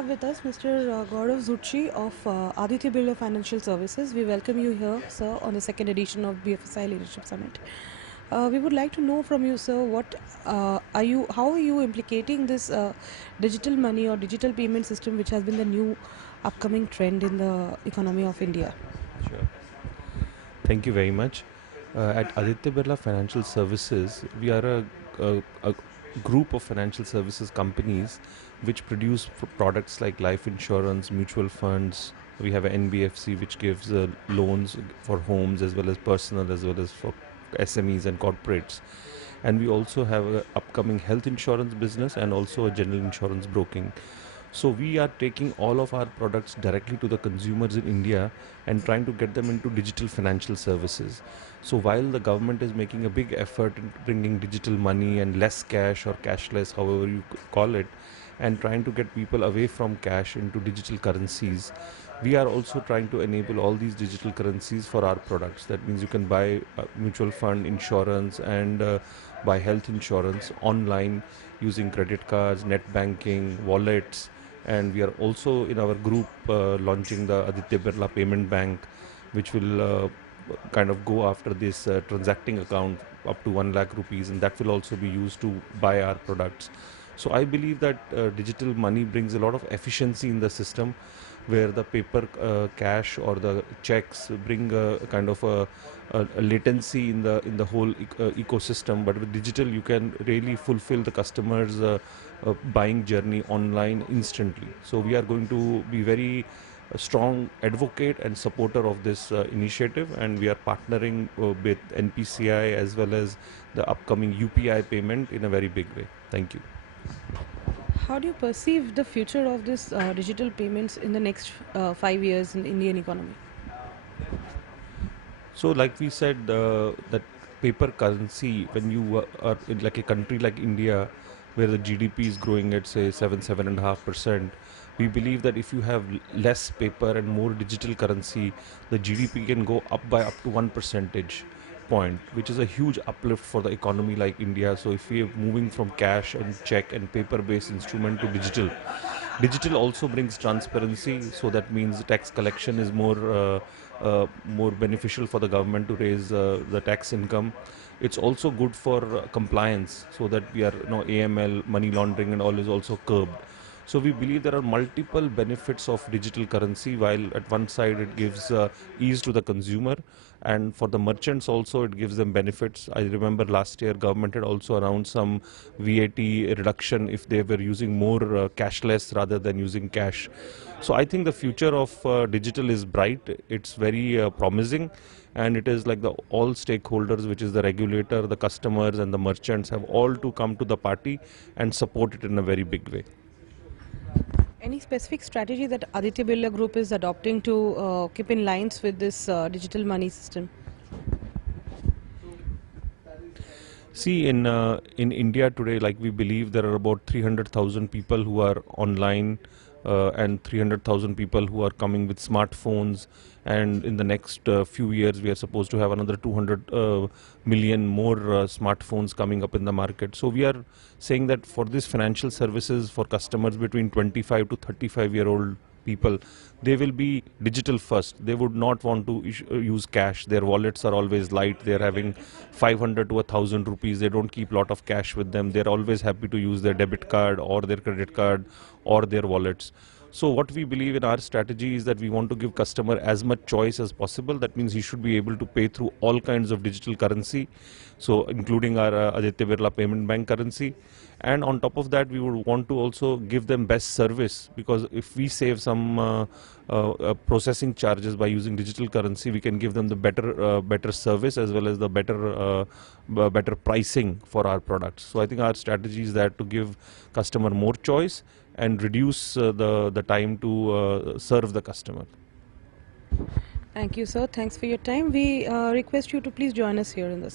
have with us Mr. Gaurav Zutshi of Aditya Birla Financial Services. We welcome you here, sir, on the second edition of BFSI Leadership Summit. We would like to know from you, sir, how are you implicating this digital money or digital payment system, which has been the new upcoming trend in the economy of India? Sure. Thank you very much. At Aditya Birla Financial Services, we are a group of financial services companies which produce products like life insurance, mutual funds. We have an NBFC which gives loans for homes as well as personal as well as for SMEs and corporates. And we also have an upcoming health insurance business and also a general insurance broking. So we are taking all of our products directly to the consumers in India and trying to get them into digital financial services. So while the government is making a big effort in bringing digital money and less cash or cashless, however you call it, and trying to get people away from cash into digital currencies, we are also trying to enable all these digital currencies for our products. That means you can buy mutual fund insurance and buy health insurance online using credit cards, net banking, wallets, and we are also in our group launching the Aditya Birla Payment Bank, which will kind of go after this transacting account up to 1 lakh rupees, and that will also be used to buy our products. So I believe that digital money brings a lot of efficiency in the system, where the paper cash or the checks bring a kind of a latency in the whole ecosystem. But with digital, you can really fulfill the customers' buying journey online instantly. So we are going to be very strong advocate and supporter of this initiative, and we are partnering with NPCI as well as the upcoming UPI payment in a very big way. Thank you. How do you perceive the future of this digital payments in the next 5 years in the Indian economy? So, like we said, that paper currency, when you are in like a country like India, where the GDP is growing at say 7.5%, we believe that if you have less paper and more digital currency, the GDP can go up by up to 1 percentage point, which is a huge uplift for the economy like India. So, if we are moving from cash and check and paper-based instrument to digital, digital also brings transparency. So that means tax collection is more beneficial for the government to raise the tax income. It's also good for compliance, so that we are, AML, money laundering, and all is also curbed. So we believe there are multiple benefits of digital currency. While at one side it gives ease to the consumer, and for the merchants also it gives them benefits. I remember last year government had also announced some VAT reduction if they were using more cashless rather than using cash. So I think the future of digital is bright. It's very promising, and it is like the all stakeholders, which is the regulator, the customers, and the merchants, have all to come to the party and support it in a very big way. Any specific strategy that Aditya Birla Group is adopting to keep in lines with this digital money system? See, in India today, like we believe there are about 300,000 people who are online, and 300,000 people who are coming with smartphones. And in the next few years, we are supposed to have another 200 million more smartphones coming up in the market. So we are saying that for this financial services for customers between 25 to 35-year-old people, they will be digital first. They would not want to use cash. Their wallets are always light. They're having 500 to 1,000 rupees. They don't keep a lot of cash with them. They're always happy to use their debit card or their credit card or their wallets. So what we believe in our strategy is that we want to give customer as much choice as possible. That means he should be able to pay through all kinds of digital currency, so including our Aditya Birla Payment Bank currency. And on top of that, we would want to also give them best service, because if we save some processing charges by using digital currency, we can give them the better service as well as the better pricing for our products. So I think our strategy is that to give customer more choice and reduce the time to serve the customer. Thank you, sir. Thanks for your time. We request you to please join us here in the